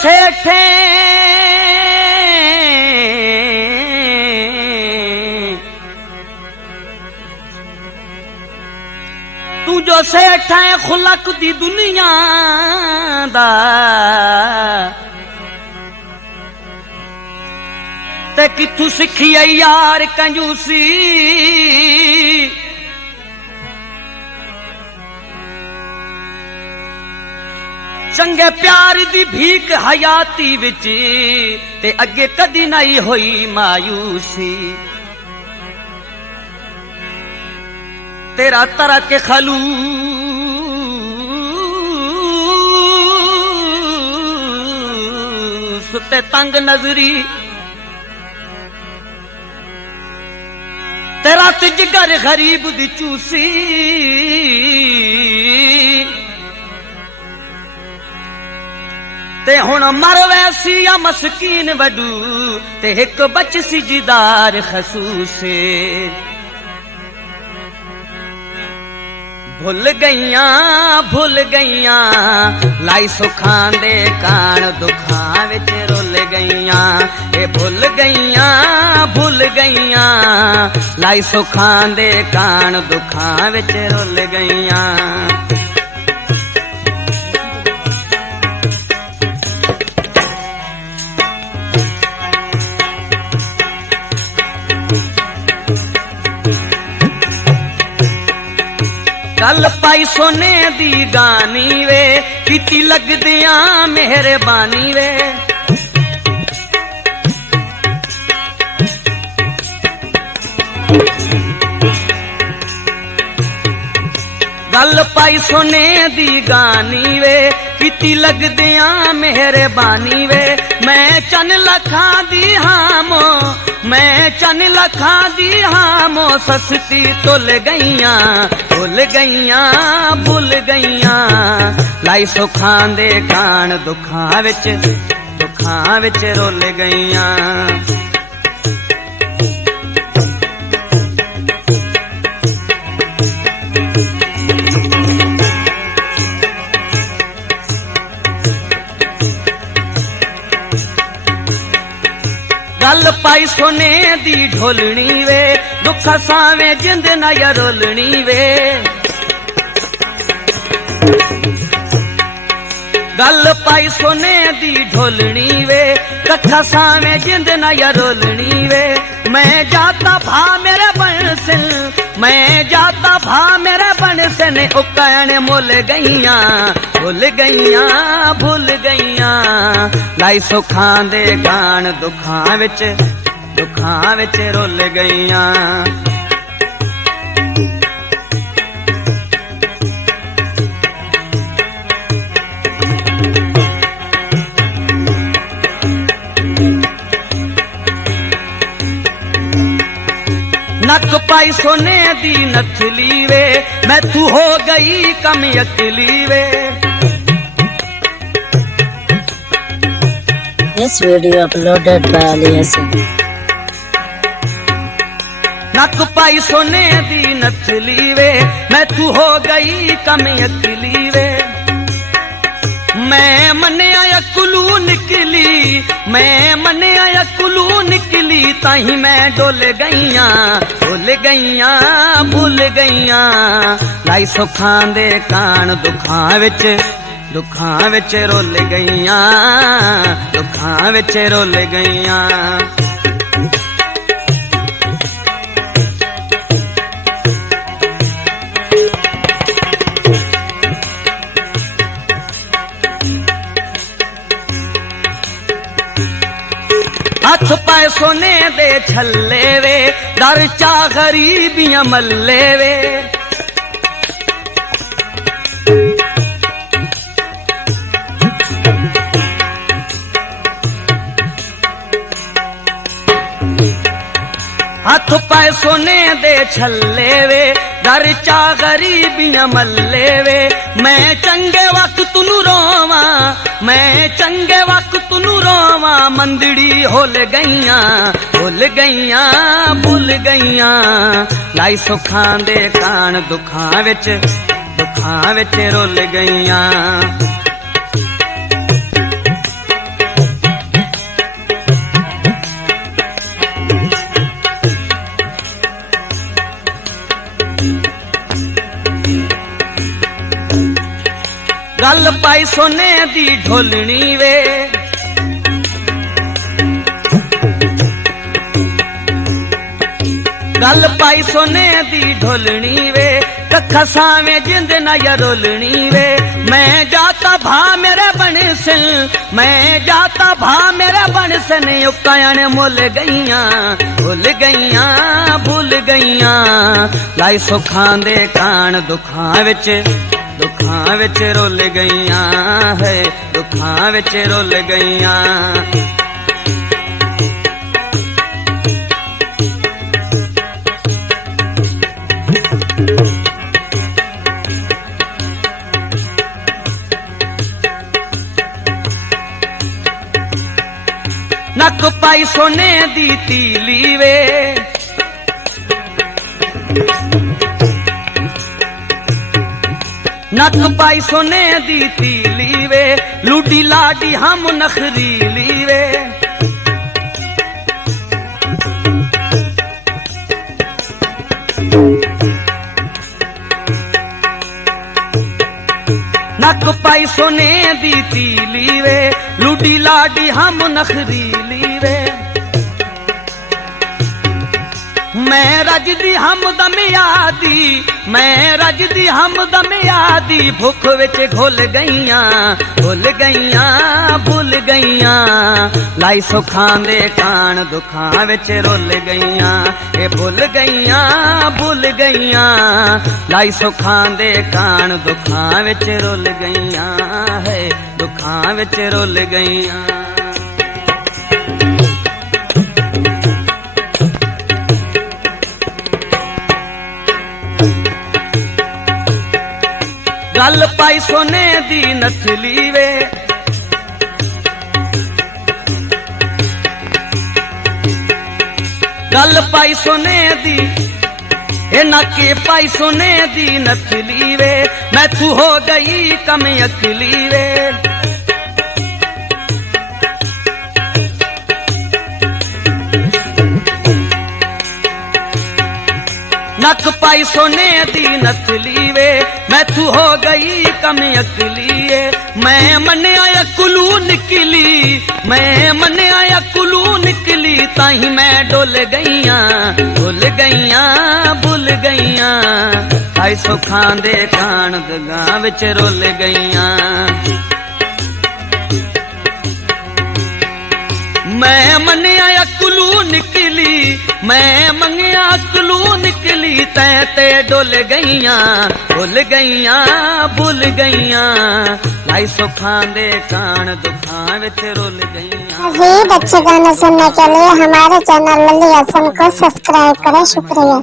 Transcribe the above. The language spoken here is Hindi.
सेठे तू जो सेठ है खुलक दी दुनिया दा ते किथू सिखी है यार कंजूसी चंगे प्यार दी भीख हयाती विच ते अगे कदी नहीं होई मायूसी तेरा तरक खलूस ते तंग नजरी तेरा तिजगर गरीब दी चूसी ते हुण मर वैसी या मस्कीन वडू ते एक बच सी जिदार खसूसे भुल गईयां लाई सुखां दे कान दुखां विच रुल गईयां ए भुल गईयां लाई सुखां दे कान दुखां विच रुल गईयां गल पाई सोने दी गानी वे किती लगदियां मेहरबानी वे गल पाई सोने दी गानी वे किती लगदियां मेहरबानी वे मैं चन लखां दी हामो मैं चन लखां दी हामो सस्ती तुल गईयां भुल गईयां लाई सुखां दे कान दुखां विच रुल गईयां गल पाई सोने दी ढोलनी वे दुख सावे जिंद न रोलनी वे गल पाई सोने दी ढोलनी वे कथा सावे जिंद न रोलनी वे मैं जाता भा मेरे बनसन उकण मुल गईयां भुल गईयां लाई सुखां दे गान दुखां विच रुल गईयां नक पाई सोने दी नथली वे मैं तू हो गई कम अकली वे This video uploaded by Ali Hassan. नक पाई सोने दी नथली वे मैं तू हो गई कम अकली वे मैं मन्या कुलू निकली ताही मैं डोल गईयां भुल गईयां लाई सुखां दे कान दुखां विच रुल गईयां रुल गईयां हथ पाए सोने दे छल्ले वे दर चा गरीबियां मल्ले वे हथ पाए सोने दे छल्ले वे दर चा गरीबियां मल्ले वे मैं चंगे वक्त नू रोवां मंदड़ी होल गईयां भुल गईयां लाई सुखां दे कान दुखां विच रुल गईयां गल पाई सोने दी ढोलनी वे, गल पाई सोने दी ढोलनी वे, कखा सावे जिंद न यरोलनी वे। मैं जाता भा मेरे बनसन, मैं जाता भा मेरे बनसन, उकायन मुल गईयां, भूल गईयां, भूल गईयां। लाई सुखां दे कान दुखां विच रुल गईयां है, दुखां विच रुल गईयां। नक पाई सोने दी तीली वे, नक पाई सोने दी तीली वे, लूडी लाडी हम नखरीली वे। नक पाई सोने दी तीली वे, लूडी लाडी हम नखरीली वे। मैं रजदी हम दम यादी, मैं रजदी हम दम यादी, भुख विच घुल गईयां, भुल गईयां, भुल गईयां। लाई सुखां दे कान दुखां विच रुल गईयां, ए भुल गईयां, भुल गईयां। लाई सुखां दे कान दुखां विच रुल गईयां है, दुखां विच रुल गईयां। गल पाई सोने दी नथली वे, गल पाई सोने दी, ए नके पाई सोने दी नथली वे। मैं तू हो गई कम अकली वे, नक पाई सोने दी नथली वे। मैं तू हो गई कम अकली है, मैं मने आया कुलू निकली, मैं मने आया कुलू निकली। ताही मैं डोल गईयां, भुल गईयां, भुल गईयां। आई सुखां दे कान दगां विच रुल गईयां। मैं मनिया अकलू निकली, मैं मंगिया अकलू निकली। तै ते डुल गईयां, भुल गईयां, भुल गईयां। लाई सुखां दे कान दुखां विच रुल गईयां। मज़ीद अच्छे गाने सुनने के लिए हमारे चैनल लल्ली हसन को सब्सक्राइब करें। शुक्रिया।